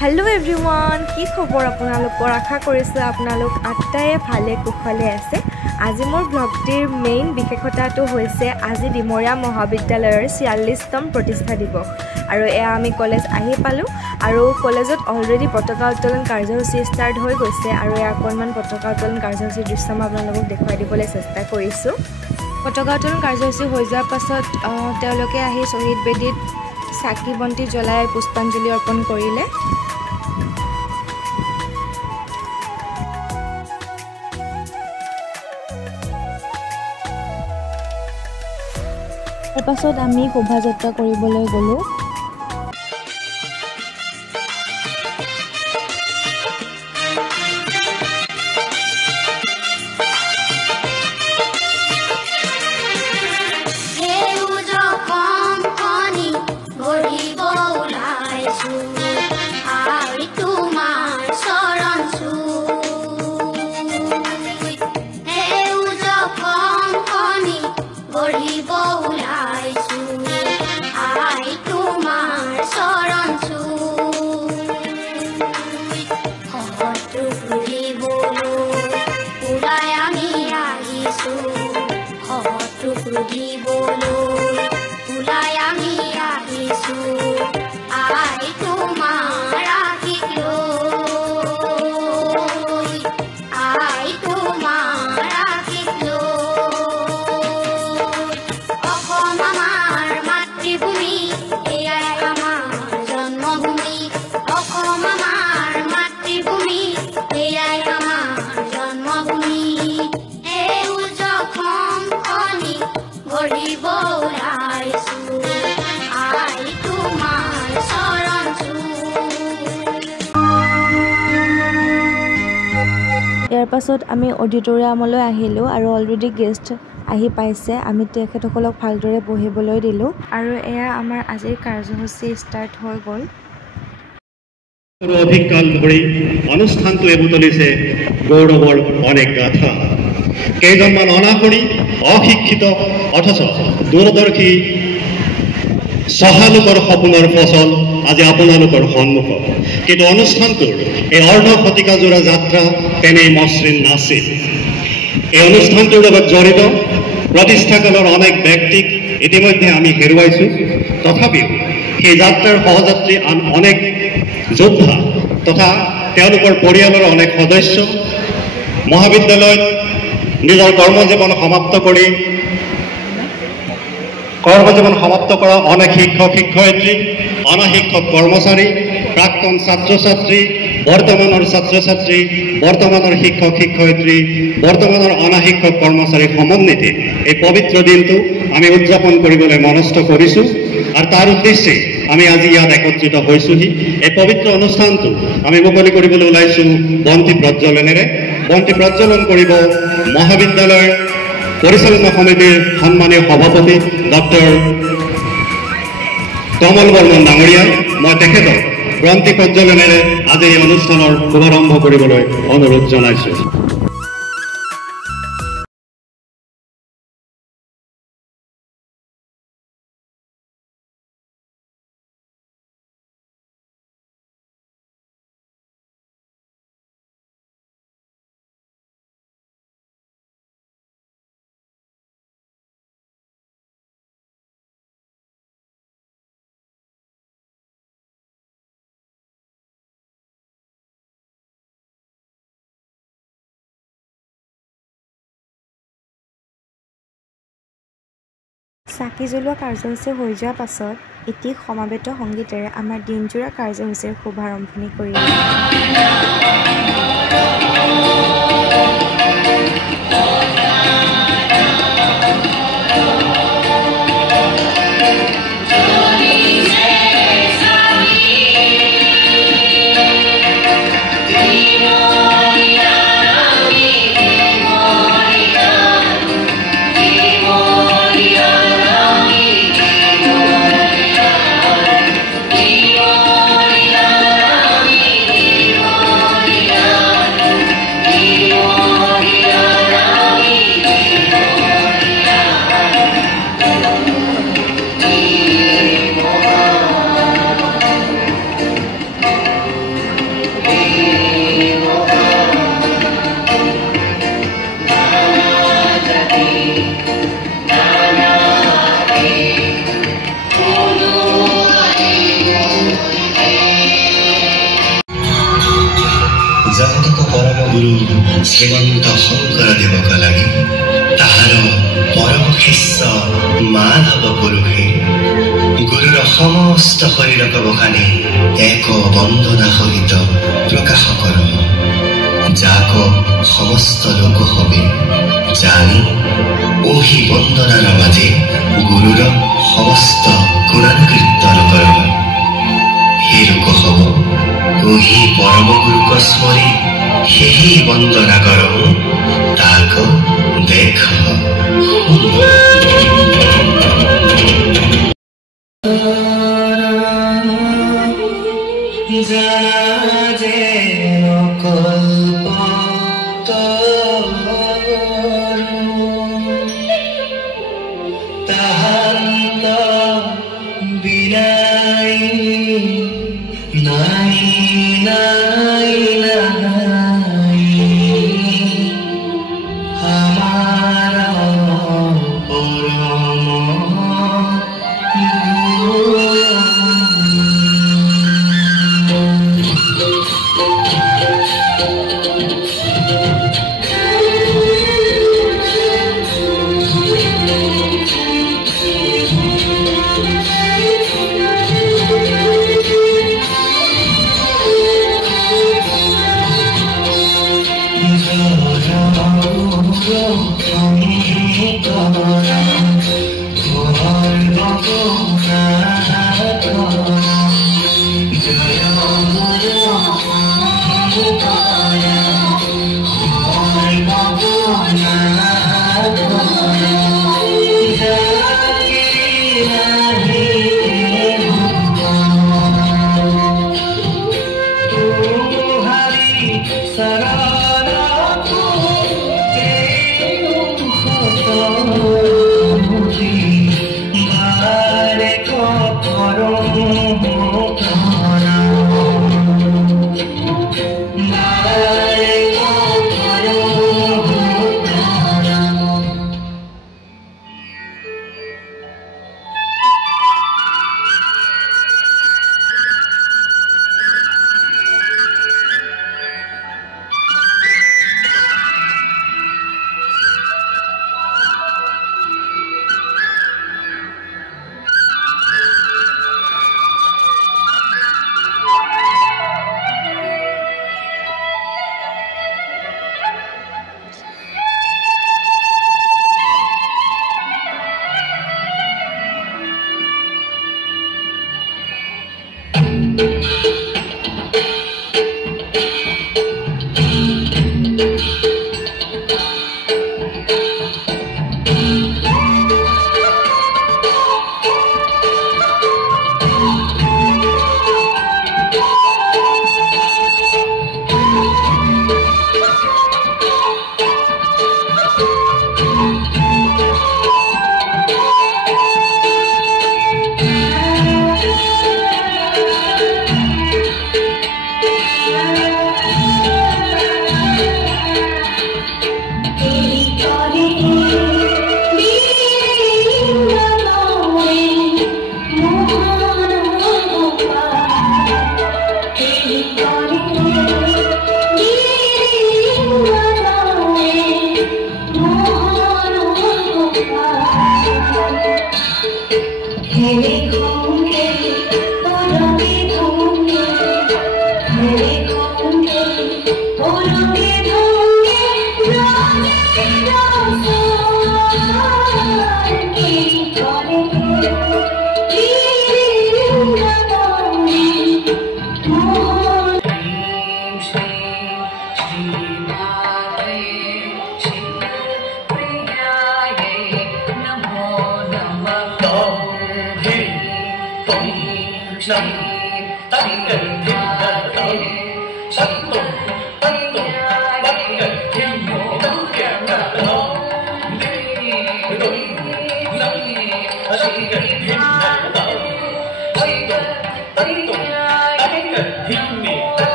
Hello everyone की खबर आपनालोकर आशा करिছো आपनालोक आटाए भाले कुशले आछे। আজি मोर ब्लगटिर मेन विशेषताটো হৈছে আজি ডিমৰীয়া মহাবিদ্যালয়ৰ ৪৬তম প্ৰতিষ্ঠা দিৱস আৰু এয়া আমি কলেজ আহি পালো আৰু কলেজত অলৰেডি পতাকা উত্তোলন কাৰ্যসূচী ষ্টাৰ্ট হৈ গৈছে আৰু এয়া অকণমান পতাকা উত্তোলন কাৰ্যসূচীৰ দৃশ্য মই আপোনালোকক দেখুৱাই দিবলৈ চেষ্টা কৰিছো। পতাকা উত্তোলন কাৰ্যসূচী হৈ যোৱাৰ পাছত তেওঁলোকে আহি শহীদ বেদীত চাকি বন্তি জ্বলাই পুষ্পাঞ্জলি অৰ্পণ কৰিলে। তাৰ পাছত আমি শোভাযাত্ৰা কৰিবলৈ গ'লো। ইয়াৰ পাছত আমি অডিটৰিয়ামলৈ আহিলোঁ আৰু অলৰেডি গেষ্ট আহি পাইছে। আমি তেখেতসকলক ভালদৰে বহিবলৈ দিলোঁ আৰু এয়া আমাৰ আজিৰ কাৰ্যসূচী ষ্টাৰ্ট হৈ গ'ল। অধিককাল ধৰি অনুষ্ঠানটোৱে বুটলিছে গৌৰৱৰ অনেক গাথা। কেইজনমান অনাহৰি অশিক্ষিত অথচ দূৰদৰ্শী সহালোকৰ সপোনৰ ফচল আজি আপোনালোকৰ সন্মুখত। কিন্তু অনুষ্ঠানটোৰ এই অৰ্ধ শতিকাজোৰা যাত্ৰা তেনেই মসৃণ নাছিল। এই অনুষ্ঠানটোৰ লগত জড়িত প্ৰতিষ্ঠাকালৰ অনেক ব্যক্তিক ইতিমধ্যে আমি হেৰুৱাইছোঁ। তথাপিও সেই যাত্ৰাৰ সহযাত্ৰী আন অনেক যোদ্ধা তথা তেওঁলোকৰ পৰিয়ালৰ অনেক সদস্য মহাবিদ্যালয়ত নিজৰ কৰ্মজীৱন সমাপ্ত কৰা অনেক শিক্ষক শিক্ষয়িত্ৰী, অনাশিক্ষক কৰ্মচাৰী, প্ৰাক্তন ছাত্ৰ ছাত্ৰী, বৰ্তমানৰ ছাত্ৰ ছাত্ৰী, বৰ্তমানৰ শিক্ষক শিক্ষয়িত্ৰী, বৰ্তমানৰ অনাশিক্ষক কৰ্মচাৰী সমন্বিতে এই পবিত্ৰ দিনটো আমি উদযাপন কৰিবলৈ মনস্থ কৰিছোঁ আৰু তাৰ উদ্দেশ্যে আমি আজি ইয়াত একত্ৰিত হৈছোহি। এই পবিত্ৰ অনুষ্ঠানটো আমি মুকলি কৰিবলৈ ওলাইছোঁ বন্তি প্ৰজ্বলনেৰে। বন্তি প্ৰজ্বলন কৰিব মহাবিদ্যালয়ৰ পৰিচালনা সমিতিৰ সন্মানীয় সভাপতি ডক্টৰ কমল বৰ্মন ডাঙৰীয়া। মই তেখেতক বন্তি প্ৰজ্বলনেৰে আজি এই অনুষ্ঠানৰ শুভাৰম্ভ কৰিবলৈ অনুৰোধ জনাইছোঁ। চাকি জ্বলোৱা কাৰ্যসূচী হৈ যোৱাৰ পাছত এটি সমাবেত সংগীতেৰে আমাৰ দিনজোৰা কাৰ্যসূচীৰ শুভাৰম্ভণি কৰিলে। Oh गुरु श्रीमंत शंकरदेव लगे ताहार परम शिष्य माधव पुरुषे गुरुर समस्त शरीरक बखानी एक वंदना सहित प्रकाश कर जाक समस्त लोक हबे जानी ओही वंदनार माजे गुरुर समस्त गुणानुकीर्तन कर हे लोक हब ओही परम गुरुक स्मरी ही वंदना कर ताक देख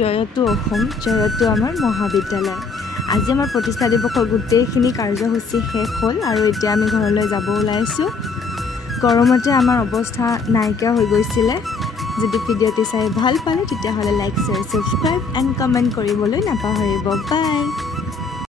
জয়তু অসম জয়তু আমাৰ মহাবিদ্যালয় আজি আমাৰ প্ৰতিষ্ঠা দিৱসৰ গোটেইখিনি কাৰ্যসূচী শেষ হ'ল আৰু এতিয়া আমি ঘৰলৈ যাব ওলাইছোঁ গৰমতে আমাৰ অৱস্থা নাইকিয়া হৈ গৈছিলে যদি ভিডিঅ'টি চাই ভাল পালে তেতিয়াহ'লে like share subscribe and comment কৰিবলৈ নাপাহৰিব বাই